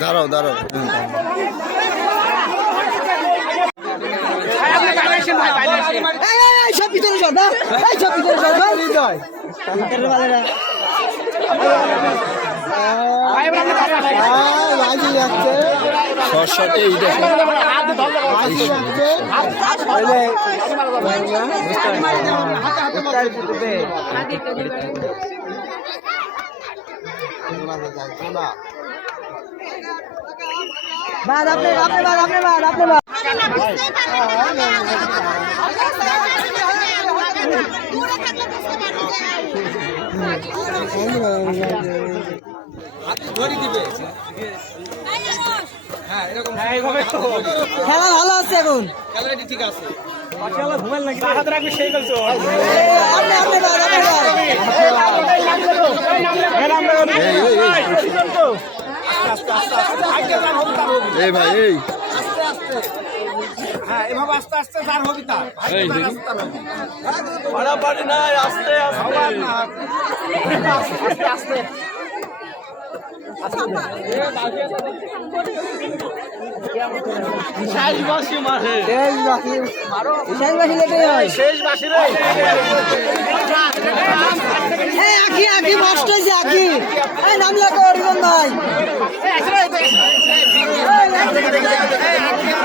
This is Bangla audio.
দাঁড়াও দাঁড়াও সব ভিতরে সব না সব ভিতরে সব বাদ আপনি খেলা ভালো আছে এখন ঠিক আছে এই ভাই এই হ্যাঁ এভাবে আস্তে আস্তে যার হবি তার বাড়াবাড়ি নাই আস্তে আস্তে আস্তে নাম লেখা ভাই